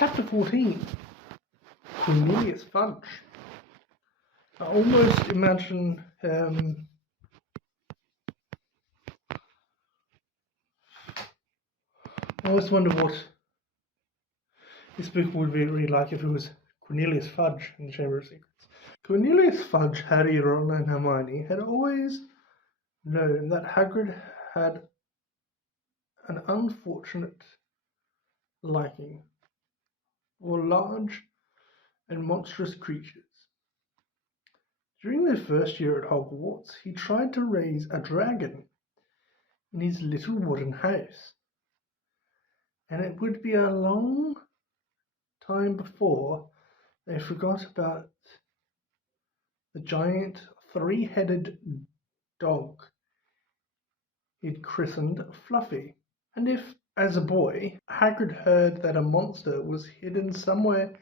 Chapter 14. Cornelius Fudge. I almost imagine I always wonder what this book would be really like if it was Cornelius Fudge in the Chamber of Secrets. Cornelius Fudge, Harry, Ron and Hermione had always known that Hagrid had an unfortunate liking for large and monstrous creatures. During their first year at Hogwarts, he tried to raise a dragon in his little wooden house, and it would be a long time before they forgot about the giant three-headed dog he'd christened Fluffy. And if, as a boy, Hagrid heard that a monster was hidden somewhere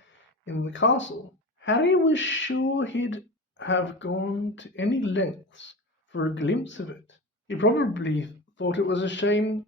in the castle, Harry was sure he'd have gone to any lengths for a glimpse of it. He probably thought it was a shame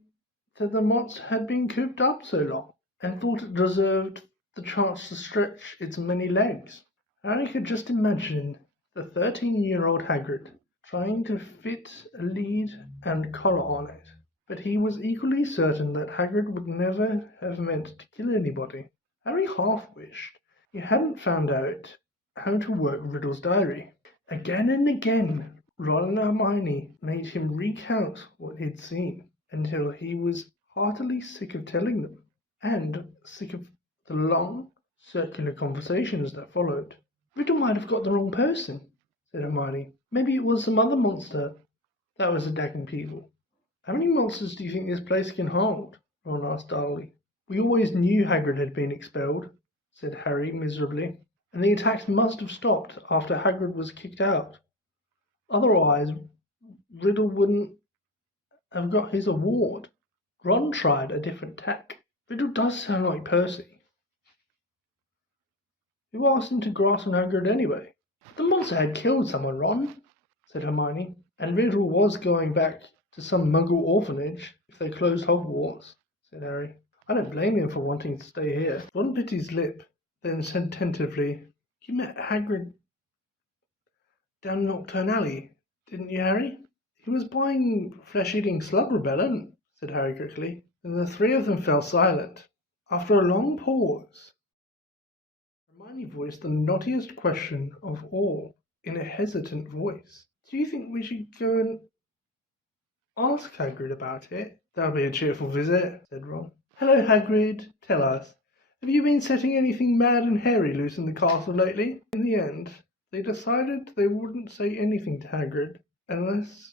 that the monster had been cooped up so long, and thought it deserved the chance to stretch its many legs. Harry could just imagine the 13-year-old Hagrid trying to fit a lead and collar on it, but he was equally certain that Hagrid would never have meant to kill anybody. Harry half-wished he hadn't found out how to work Riddle's diary. Again and again, Ron and Hermione made him recount what he'd seen, until he was heartily sick of telling them, and sick of the long, circular conversations that followed. Riddle might have got the wrong person, said Hermione. Maybe it was some other monster that was attacking people. How many monsters do you think this place can hold? Ron asked dully. We always knew Hagrid had been expelled, said Harry miserably, and the attacks must have stopped after Hagrid was kicked out. Otherwise, Riddle wouldn't have got his award. Ron tried a different tack. Riddle does sound like Percy. Who asked him to grass on Hagrid anyway? The monster had killed someone, Ron, said Hermione, and Riddle was going back to some Muggle orphanage if they closed Hogwarts, said Harry. I don't blame him for wanting to stay here. Ron bit his lip, then said tentatively, You met Hagrid down Nocturne Alley, didn't you, Harry? He was buying flesh-eating slug repellent, said Harry quickly, and the three of them fell silent. After a long pause, Hermione voiced the knottiest question of all in a hesitant voice. Do you think we should go and ask Hagrid about it? That'll be a cheerful visit, said Ron. Hello, Hagrid. Tell us, have you been setting anything mad and hairy loose in the castle lately? In the end, they decided they wouldn't say anything to Hagrid unless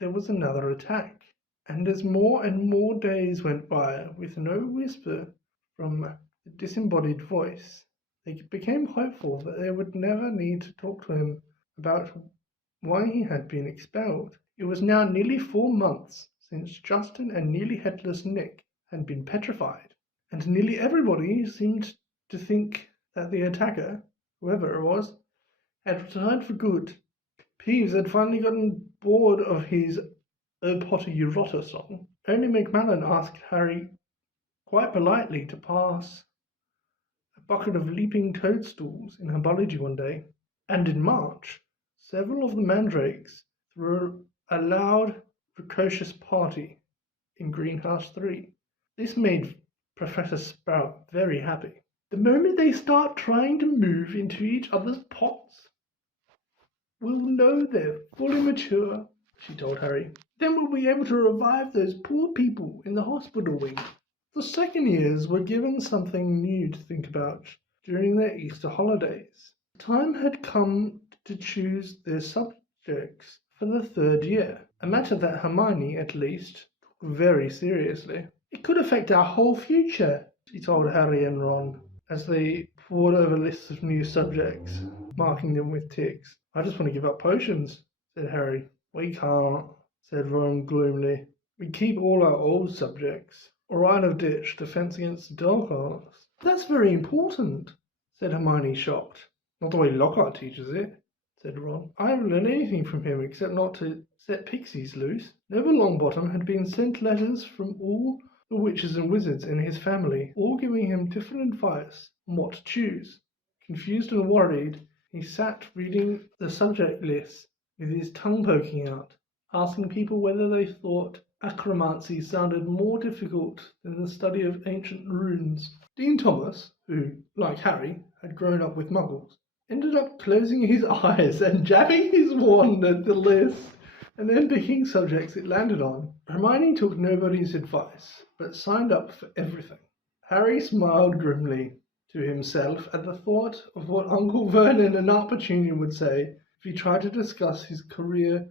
there was another attack. And as more and more days went by with no whisper from the disembodied voice, they became hopeful that they would never need to talk to him about why he had been expelled. It was now nearly 4 months since Justin and nearly headless Nick had been petrified, and nearly everybody seemed to think that the attacker, whoever it was, had retired for good. Peeves had finally gotten bored of his O Potter Eurota song. Only Macmillan asked Harry quite politely to pass a bucket of leaping toadstools in herbology one day, and in March, several of the mandrakes threw a loud, precocious party in Greenhouse 3. This made Professor Sprout very happy. The moment they start trying to move into each other's pots, we'll know they're fully mature, she told Harry. Then we'll be able to revive those poor people in the hospital wing. The second years were given something new to think about during their Easter holidays. The time had come to choose their subjects for the third year, a matter that Hermione, at least, took very seriously. It could affect our whole future, she told Harry and Ron, as they pored over lists of new subjects, marking them with ticks. I just want to give up potions, said Harry. We can't, said Ron gloomily. We keep all our old subjects, or I'd have ditched Defense Against the Dark Arts. That's very important, said Hermione, shocked. Not the way Lockhart teaches it, said Ron. I haven't learned anything from him except not to set pixies loose. Neville Longbottom had been sent letters from all the witches and wizards in his family, all giving him different advice on what to choose. Confused and worried, he sat reading the subject list with his tongue poking out, asking people whether they thought acromancy sounded more difficult than the study of ancient runes. Dean Thomas, who, like Harry, had grown up with muggles, ended up closing his eyes and jabbing his wand at the list and then picking subjects it landed on. Hermione took nobody's advice, but signed up for everything. Harry smiled grimly to himself at the thought of what Uncle Vernon and Aunt Petunia would say if he tried to discuss his career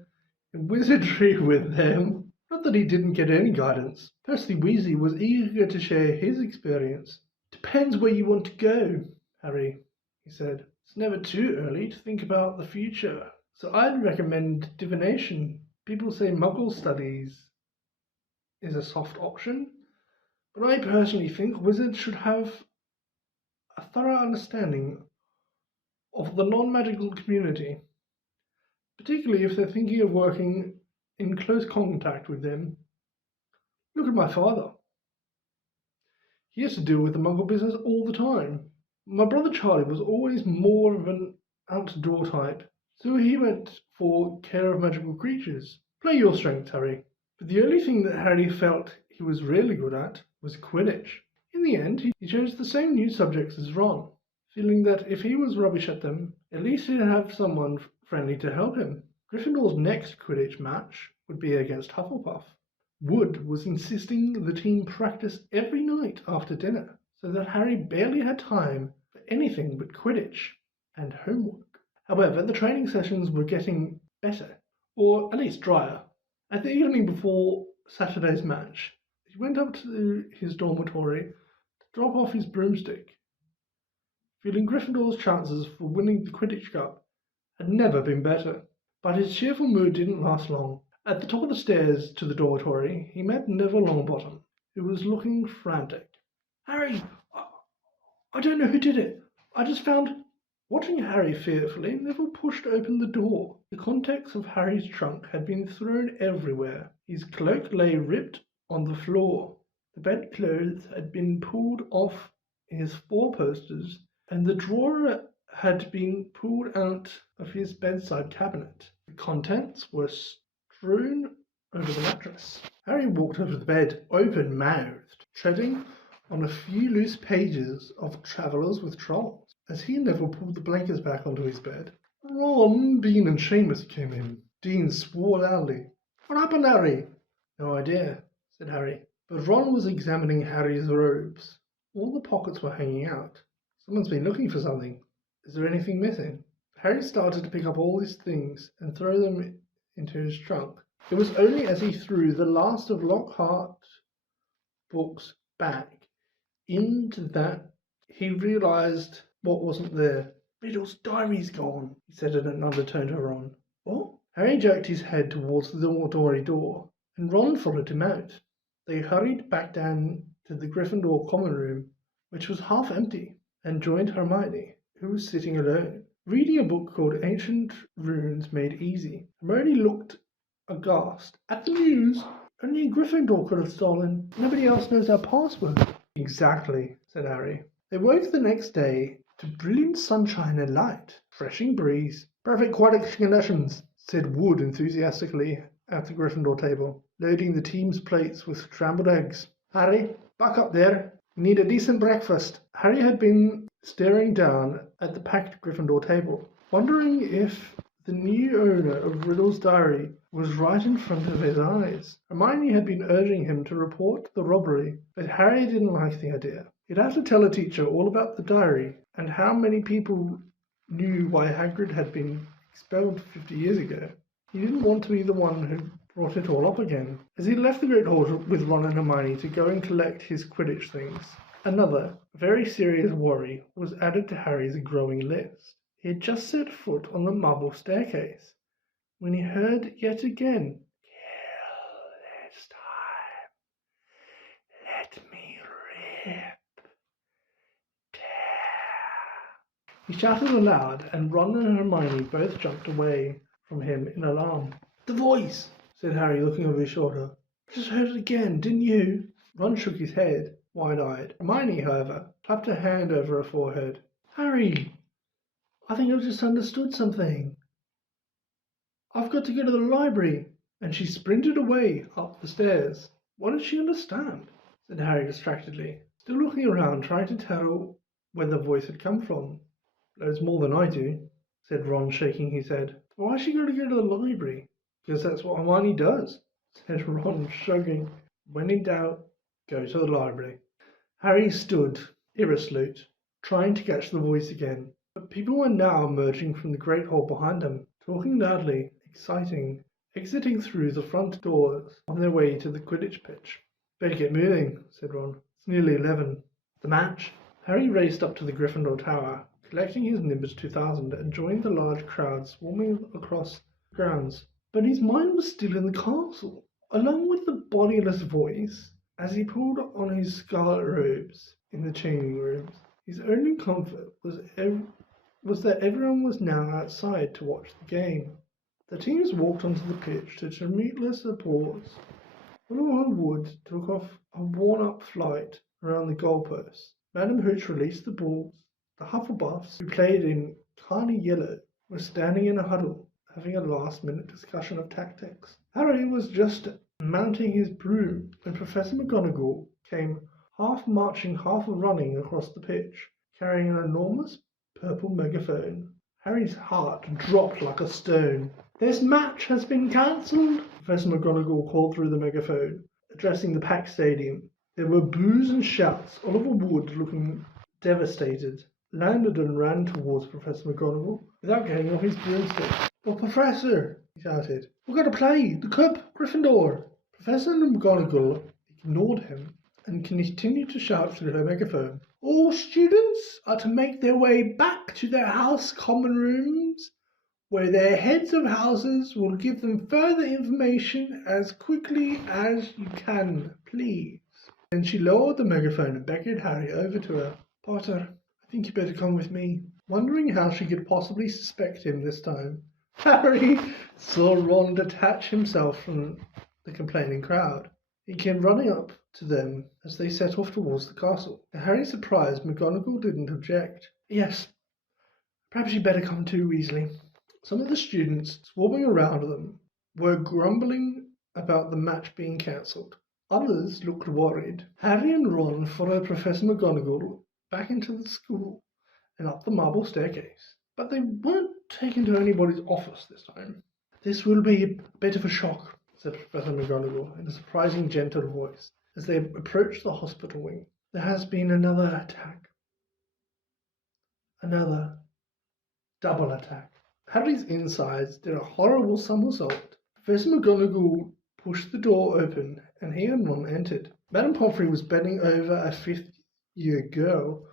in wizardry with them. Not that he didn't get any guidance. Percy Weasley was eager to share his experience. "Depends where you want to go, Harry," he said. "It's never too early to think about the future. So I'd recommend divination. People say Muggle studies is a soft option, but I personally think wizards should have a thorough understanding of the non-magical community, particularly if they're thinking of working in close contact with them. Look at my father. He has to deal with the Muggle business all the time. My brother Charlie was always more of an outdoor type, so he went for care of magical creatures. Play your strengths, Harry." But the only thing that Harry felt he was really good at was Quidditch. In the end, he chose the same new subjects as Ron, feeling that if he was rubbish at them, at least he'd have someone friendly to help him. Gryffindor's next Quidditch match would be against Hufflepuff. Wood was insisting the team practice every night after dinner, so that Harry barely had time for anything but Quidditch and homework. However, the training sessions were getting better, or at least drier. At the evening before Saturday's match, he went up to his dormitory to drop off his broomstick, feeling Gryffindor's chances for winning the Quidditch Cup had never been better. But his cheerful mood didn't last long. At the top of the stairs to the dormitory, he met Neville Longbottom, who was looking frantic. "Harry, I don't know who did it. I just found—" Watching Harry fearfully, Neville pushed open the door. The contents of Harry's trunk had been thrown everywhere. His cloak lay ripped on the floor. The bedclothes had been pulled off his four-posters, and the drawer had been pulled out of his bedside cabinet. The contents were strewn over the mattress. Harry walked over the bed, open-mouthed, treading on a few loose pages of Travellers with Trolls. As he and Neville pulled the blankets back onto his bed, Ron, Bean and Seamus came in. Dean swore loudly. "What happened, Harry?" "No idea," said Harry. But Ron was examining Harry's robes. All the pockets were hanging out. "Someone's been looking for something. Is there anything missing?" Harry started to pick up all his things and throw them into his trunk. It was only as he threw the last of Lockhart's books back into that he realized what wasn't there. "Riddle's diary's gone," he said in an undertone to Ron. "What?" Harry jerked his head towards the dormitory door, and Ron followed him out. They hurried back down to the Gryffindor common room, which was half empty, and joined Hermione, who was sitting alone, reading a book called Ancient Runes Made Easy. Hermione looked aghast at the news. "Only Gryffindor could have stolen. Nobody else knows our password." "Exactly," said Harry. They woke the next day to brilliant sunshine and light, refreshing breeze. "Perfect aquatic conditions," said Wood enthusiastically at the Gryffindor table, loading the team's plates with scrambled eggs. "Harry, back up there. You need a decent breakfast." Harry had been staring down at the packed Gryffindor table, wondering if the new owner of Riddle's diary was right in front of his eyes. Hermione had been urging him to report the robbery, but Harry didn't like the idea. He'd have to tell a teacher all about the diary and how many people knew why Hagrid had been expelled 50 years ago. He didn't want to be the one who brought it all up again. As he left the Great Hall with Ron and Hermione to go and collect his Quidditch things, another, very serious worry was added to Harry's growing list. He had just set foot on the marble staircase when he heard yet again, "Kill this time. Let me rip. Tear." He shouted aloud, and Ron and Hermione both jumped away from him in alarm. "The voice," said Harry, looking over his shoulder. "I just heard it again, didn't you?" Ron shook his head, wide-eyed. Hermione, however, clapped her hand over her forehead. Harry, I think I've just understood something. I've got to go to the library. And she sprinted away up the stairs. What did she understand? Said Harry distractedly, still looking around, trying to tell where the voice had come from. Knows more than I do, said Ron, shaking his head. Why is she going to go to the library? Because that's what Hermione does, said Ron, shrugging. When in doubt, go to the library. Harry stood, irresolute, trying to catch the voice again. But people were now emerging from the great hall behind him, talking loudly, exciting, exiting through the front doors on their way to the Quidditch pitch. Better get moving, said Ron. It's nearly 11. The match? Harry raced up to the Gryffindor Tower, collecting his Nimbus 2000 and joined the large crowd swarming across the grounds. But his mind was still in the castle. Along with the bodiless voice, as he pulled on his scarlet robes in the changing rooms, his only comfort was that everyone was now outside to watch the game. The teams walked onto the pitch to tremulous applause. Oliver Wood took off a worn-up flight around the goalposts. Madam Hooch released the balls. The Hufflepuffs, who played in Carney Yellow, were standing in a huddle, having a last-minute discussion of tactics. Harry was just mounting his broom when Professor McGonagall came half marching, half running across the pitch, carrying an enormous purple megaphone. Harry's heart dropped like a stone. This match has been cancelled, Professor McGonagall called through the megaphone, addressing the packed stadium. There were boos and shouts. Oliver Wood, looking devastated, landed and ran towards Professor McGonagall without getting off his broomstick. But Professor, he shouted, we've got to play! The Cup! Gryffindor! Professor McGonagall ignored him and continued to shout through her megaphone. All students are to make their way back to their house common rooms, where their heads of houses will give them further information as quickly as you can, please. Then she lowered the megaphone and beckoned Harry over to her. Potter, I think you better come with me. Wondering how she could possibly suspect him this time, Harry saw Ron detach himself from the complaining crowd. He came running up to them as they set off towards the castle. To Harry's surprise, McGonagall didn't object. Yes, perhaps you'd better come too, Weasley. Some of the students swarming around them were grumbling about the match being cancelled. Others looked worried. Harry and Ron followed Professor McGonagall back into the school and up the marble staircase. But they weren't taken to anybody's office this time. This will be a bit of a shock, said Professor McGonagall in a surprising gentle voice as they approached the hospital wing. There has been another attack. Another double attack. Harry's insides did a horrible somersault. Professor McGonagall pushed the door open and he and Ron entered. Madame Pomfrey was bending over a fifth-year girl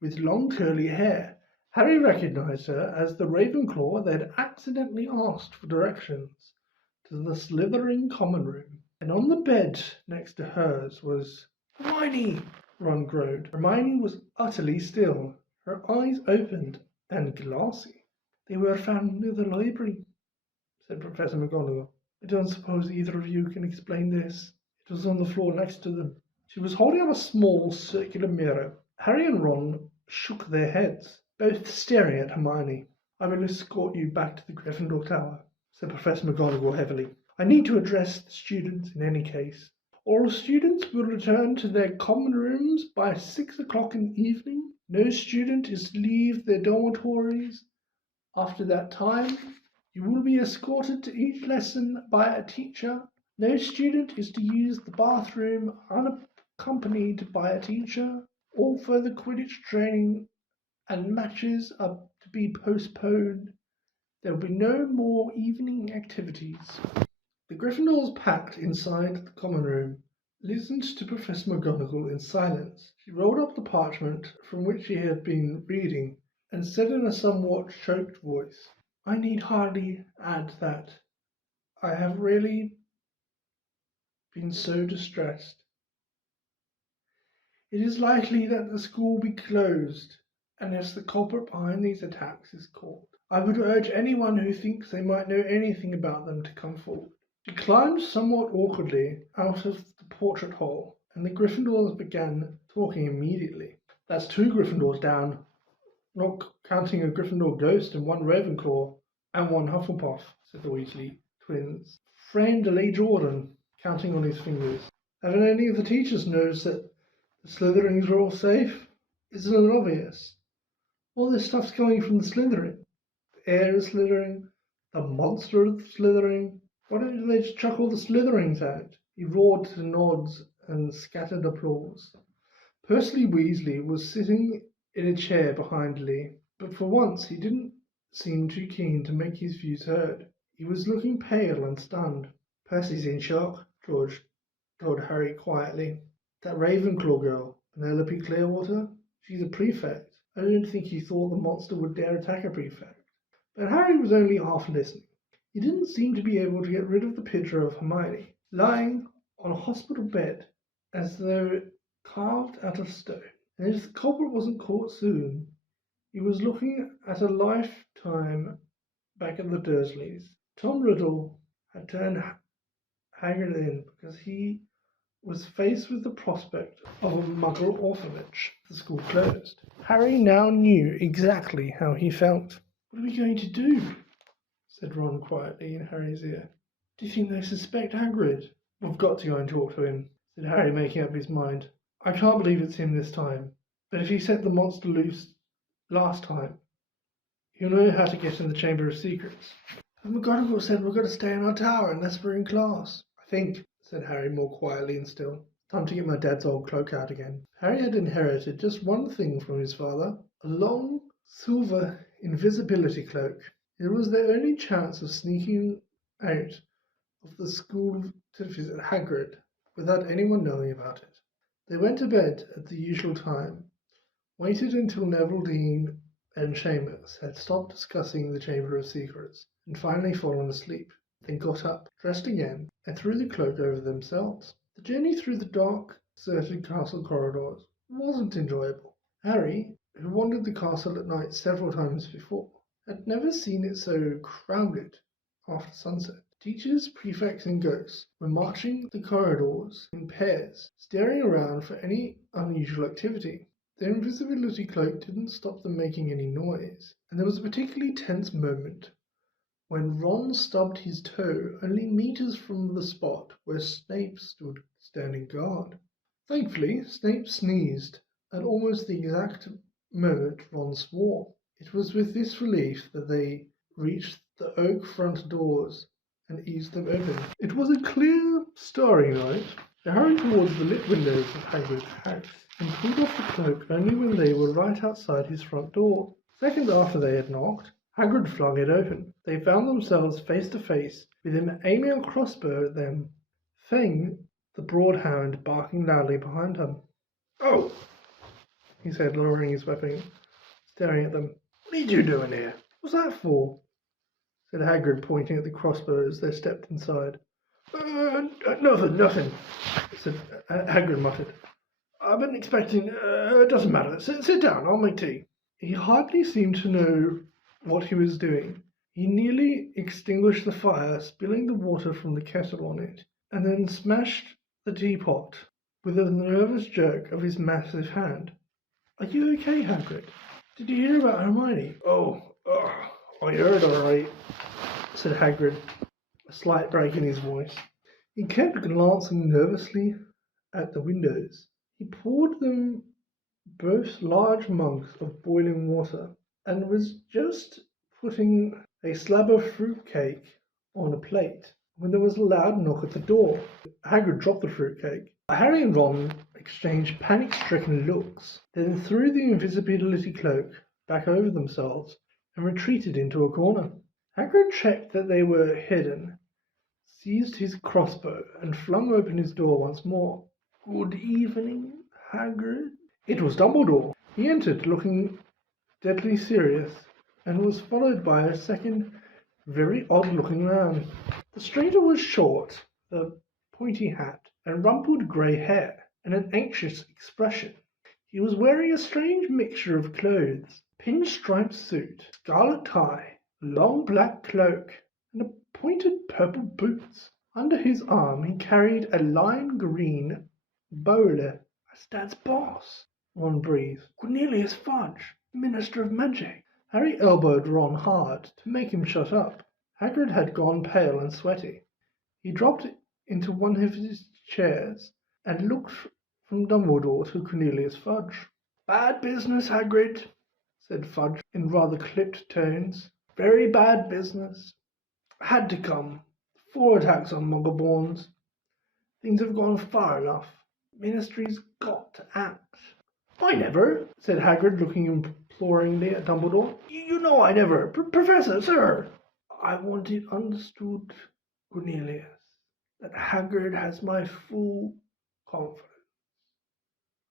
with long curly hair. Harry recognized her as the Ravenclaw that had accidentally asked for directions to the Slytherin common room. And on the bed next to hers was Hermione, Ron groaned. Hermione was utterly still, her eyes opened and glassy. They were found near the library, said Professor McGonagall. I don't suppose either of you can explain this. It was on the floor next to them. She was holding up a small circular mirror. Harry and Ron shook their heads, both staring at Hermione. I will escort you back to the Gryffindor Tower, said Professor McGonagall heavily. I need to address the students in any case. All students will return to their common rooms by 6 o'clock in the evening. No student is to leave their dormitories after that time. You will be escorted to each lesson by a teacher. No student is to use the bathroom unaccompanied by a teacher. All further Quidditch training and matches are to be postponed. There will be no more evening activities. The Gryffindors packed inside the common room, listened to Professor McGonagall in silence. She rolled up the parchment from which she had been reading and said in a somewhat choked voice, I need hardly add that I have really been so distressed. It is likely that the school will be closed unless the culprit behind these attacks is caught. I would urge anyone who thinks they might know anything about them to come forward. She climbed somewhat awkwardly out of the portrait hole and the Gryffindors began talking immediately. That's 2 Gryffindors down, not counting a Gryffindor ghost and 1 Ravenclaw and 1 Hufflepuff, said the Weasley twins. Friend Lee Jordan, counting on his fingers. Haven't any of the teachers noticed that the Slytherins are all safe? Isn't it obvious? All this stuff's coming from the Slytherin. The air is Slytherin, the monster is Slytherin. Why don't they just chuck all the Slytherins out? He roared to nods and scattered applause. Percy Weasley was sitting in a chair behind Lee, but for once he didn't seem too keen to make his views heard. He was looking pale and stunned. Percy's in shock, George told Harry quietly. That Ravenclaw girl, Penelope Clearwater, she's a prefect. I don't think he thought the monster would dare attack a prefect. But Harry was only half listening. He didn't seem to be able to get rid of the picture of Hermione, lying on a hospital bed as though carved out of stone. And if the culprit wasn't caught soon, he was looking at a lifetime back at the Dursleys. Tom Riddle had turned Hagrid in because he was faced with the prospect of a Muggle orphanage. The school closed. Harry now knew exactly how he felt. What are we going to do? Said Ron quietly in Harry's ear. Do you think they suspect Hagrid? We've got to go and talk to him, said Harry, making up his mind. I can't believe it's him this time, but if he set the monster loose last time, he'll know how to get in the Chamber of Secrets. And McGonagall said we've got to stay in our tower unless we're in class. I think, said Harry more quietly and still. Time to get my dad's old cloak out again. Harry had inherited just one thing from his father, a long silver invisibility cloak. It was their only chance of sneaking out of the school to visit Hagrid without anyone knowing about it. They went to bed at the usual time, waited until Neville, Dean and Seamus had stopped discussing the Chamber of Secrets and finally fallen asleep, then got up, dressed again, and threw the cloak over themselves. The journey through the dark, deserted castle corridors wasn't enjoyable. Harry, who wandered the castle at night several times before, had never seen it so crowded after sunset. Teachers, prefects, and ghosts were marching the corridors in pairs, staring around for any unusual activity. Their invisibility cloak didn't stop them making any noise, and there was a particularly tense moment when Ron stubbed his toe only meters from the spot where Snape stood standing guard. Thankfully, Snape sneezed at almost the exact moment Ron swore. It was with this relief that they reached the oak front doors and eased them open. It was a clear, starry night. They hurried towards the lit windows of Hagrid's house and pulled off the cloak only when they were right outside his front door. Seconds after they had knocked, Hagrid flung it open. They found themselves face to face with him aiming a crossbow at them, Fang, the broadhound, barking loudly behind him. "Oh!" he said, lowering his weapon, staring at them. "What are you doing here? What's that for?" said Hagrid, pointing at the crossbow as they stepped inside. Nothing, said Hagrid muttered. "I've been expecting... it doesn't matter. Sit down, I'll make tea." He hardly seemed to know what he was doing. He nearly extinguished the fire, spilling the water from the kettle on it, and then smashed the teapot with a nervous jerk of his massive hand. "Are you okay, Hagrid? Did you hear about Hermione?" I heard all right," said Hagrid, a slight break in his voice. He kept glancing nervously at the windows. He poured them both large mugs of boiling water and was just putting a slab of fruitcake on a plate when there was a loud knock at the door. Hagrid dropped the fruitcake. Harry and Ron exchanged panic-stricken looks, then threw the invisibility cloak back over themselves and retreated into a corner. Hagrid checked that they were hidden, seized his crossbow, and flung open his door once more. "Good evening, Hagrid." It was Dumbledore. He entered, looking deadly serious, and was followed by a second, very odd-looking man. The stranger was short, with a pointy hat, and rumpled grey hair, and an anxious expression. He was wearing a strange mixture of clothes: pinstriped suit, scarlet tie, long black cloak, and pointed purple boots. Under his arm he carried a lime green Bowler, that's Dad's boss, Ron breathed. Cornelius Fudge, Minister of Magic. Harry elbowed Ron hard to make him shut up. Hagrid had gone pale and sweaty. He dropped into one of his chairs and looked from Dumbledore to Cornelius Fudge. Bad business, Hagrid, said Fudge in rather clipped tones. Very bad business. Had to come. 4 attacks on Muggleborns. Things have gone far enough. Ministry's got to act. I never, said Hagrid, looking imploringly at Dumbledore. You know I never. Professor, sir. I want it understood, Cornelius, that Hagrid has my full confidence,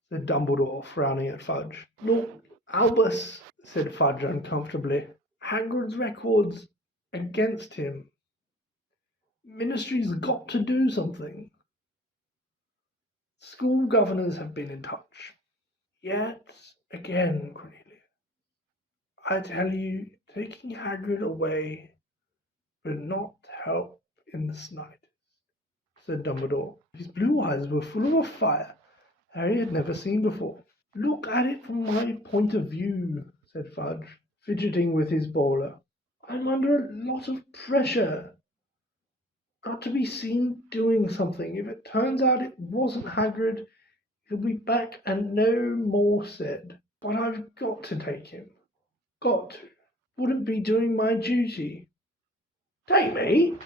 said Dumbledore, frowning at Fudge. Lord Albus, said Fudge uncomfortably. Hagrid's record's against him. Ministry's got to do something. School governors have been in touch. Yet again, Cornelius, I tell you, taking Hagrid away will not help in the slightest, said Dumbledore. His blue eyes were full of a fire Harry had never seen before. Look at it from my point of view, said Fudge, fidgeting with his bowler. I'm under a lot of pressure. Got to be seen doing something. If it turns out it wasn't Hagrid, he'll be back and no more said. But I've got to take him. Got to. Wouldn't be doing my duty. Take me,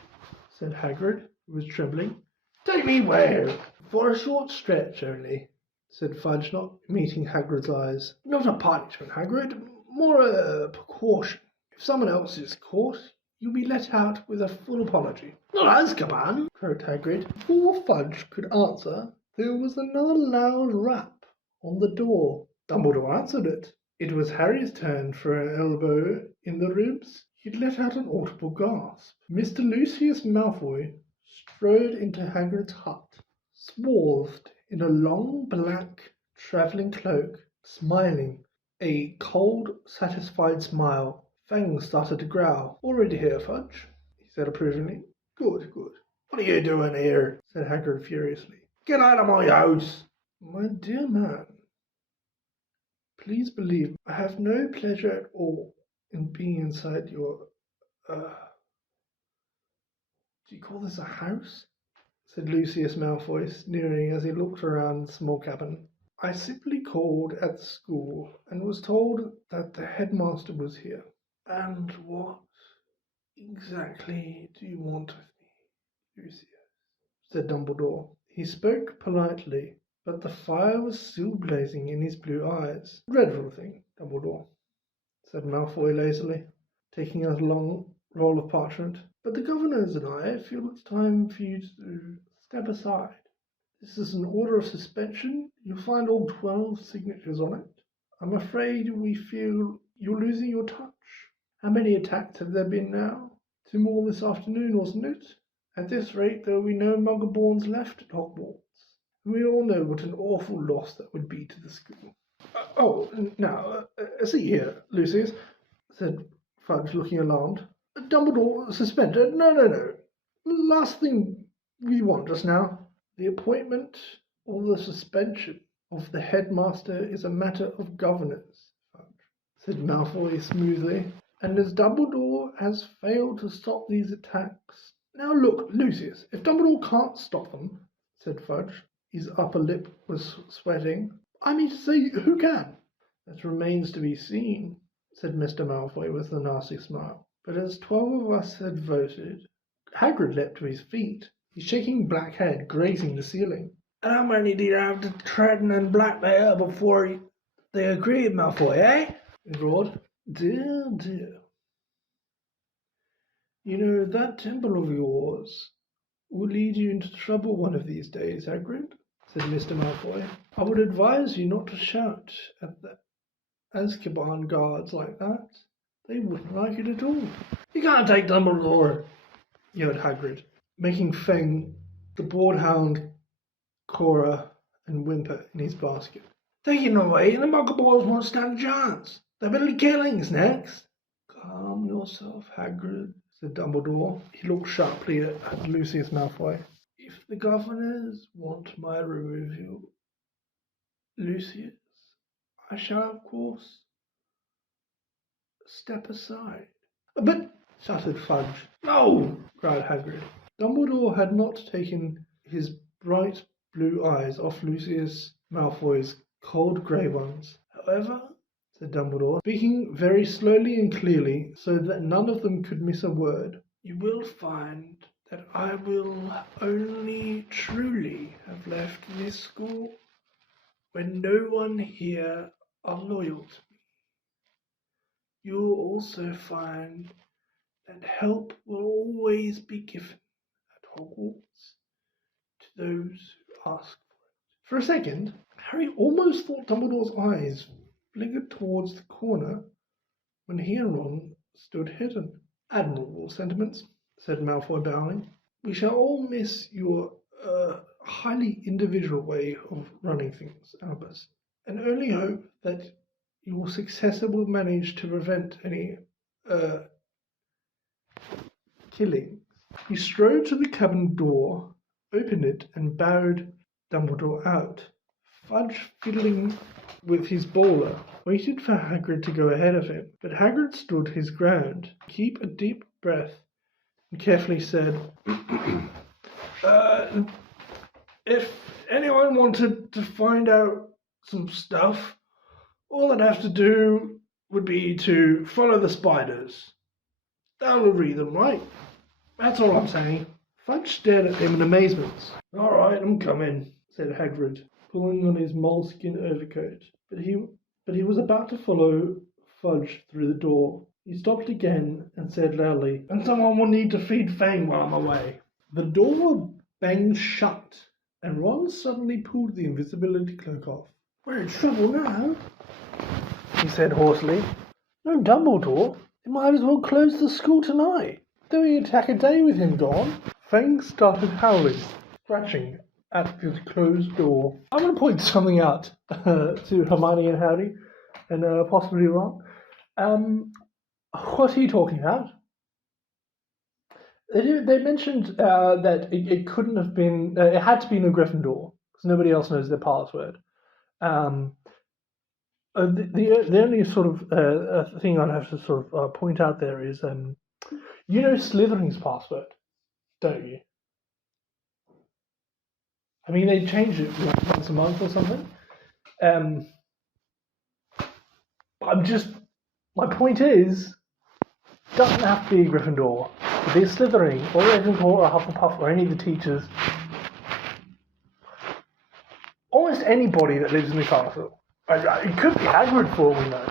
said Hagrid, who was trembling. Take me where? For a short stretch only, said Fudge, not meeting Hagrid's eyes. Not a punishment, Hagrid, more a precaution. If someone else is caught, you'll be let out with a full apology. Not Azkaban, croaked Hagrid. Before Fudge could answer, there was another loud rap on the door. Dumbledore answered it. It was Harry's turn for an elbow in the ribs. He'd let out an audible gasp. Mr. Lucius Malfoy strode into Hagrid's hut, swathed in a long black travelling cloak, smiling, a cold, satisfied smile. Fang started to growl. Already here, Fudge, he said approvingly. Good, good. What are you doing here? Said Hagrid furiously. Get out of my house! My dear man, please believe I have no pleasure at all in being inside your, do you call this a house? Said Lucius Malfoy, sneering as he looked around the small cabin. I simply called at the school and was told that the headmaster was here. And what exactly do you want with me, Lucius? Said Dumbledore. He spoke politely, but the fire was still blazing in his blue eyes. Dreadful thing, Dumbledore, said Malfoy lazily, taking out a long roll of parchment. But the governors and I feel it's time for you to step aside. This is an order of suspension. You'll find all 12 signatures on it. I'm afraid we feel you're losing your touch. How many attacks have there been now? 2 more this afternoon, wasn't it? At this rate, there will be no Muggleborns left at Hogwarts. And we all know what an awful loss that would be to the school. Now, see here, Lucius, said Fudge, looking alarmed. Dumbledore suspended? No. Last thing we want just now. The appointment or the suspension of the headmaster is a matter of governors, Fudge, said Malfoy smoothly. And as Dumbledore has failed to stop these attacks... Now look, Lucius, if Dumbledore can't stop them, said Fudge, his upper lip was sweating, I mean to say, who can? That remains to be seen, said Mr. Malfoy with a nasty smile. But as 12 of us had voted... Hagrid leapt to his feet, his shaking black head grazing the ceiling. How many do you have to threaten and blackmail before they agree, Malfoy, eh? He roared. Dear, dear. You know, that temple of yours will lead you into trouble one of these days, Hagrid, said Mr. Malfoy. I would advise you not to shout at the Azkaban guards like that. They wouldn't like it at all. You can't take Dumbledore, yelled Hagrid, making Fang, the boarhound, Cora, and whimper in his basket. Take him away and the Muggleborns won't stand a chance. There'll be killings next. Calm yourself, Hagrid, said Dumbledore. He looked sharply at Lucius Malfoy. If the governors want my removal, Lucius, I shall, of course, step aside. But, shouted Fudge. No! Cried Hagrid. Dumbledore had not taken his bright blue eyes off Lucius Malfoy's cold grey ones. However, said Dumbledore, speaking very slowly and clearly so that none of them could miss a word, you will find that I will only truly have left this school when no one here are loyal to me. You will also find that help will always be given at Hogwarts to those who ask for it. For a second, Harry almost thought Dumbledore's eyes flickered towards the corner when he and Ron stood hidden. Admirable sentiments, said Malfoy, bowing. We shall all miss your highly individual way of running things, Albus, and only hope that your successor will manage to prevent any killings. He strode to the cabin door, opened it, and bowed Dumbledore out. Fudge, fiddling with his bowler, waited for Hagrid to go ahead of him, but Hagrid stood his ground, keep a deep breath, and carefully said, if anyone wanted to find out some stuff, all I'd have to do would be to follow the spiders. That will read them, right? That's all I'm saying. Fudge stared at him in amazement. All right, I'm coming, said Hagrid, pulling on his moleskin overcoat. But he was about to follow Fudge through the door. He stopped again and said loudly, and someone will need to feed Fang while I'm away. The door banged shut, and Ron suddenly pulled the invisibility cloak off. We're in trouble now, he said hoarsely. No Dumbledore. They might as well close the school tonight. Doing attack a day with him gone. Fang started howling, scratching at the closed door. I'm going to point something out to Hermione and Harry, and possibly Ron. What are you talking about? They mentioned that it couldn't have been, it had to be in a Gryffindor, because nobody else knows their password. The only sort of thing I'd have to sort of point out there is, you know Slytherin's password, don't you? I mean, they change it like once a month or something. My point is, it doesn't have to be a Gryffindor. It could be a Slytherin, or Ravenclaw, or a Hufflepuff, or any of the teachers. Almost anybody that lives in the castle. It could be Hagrid for all we know.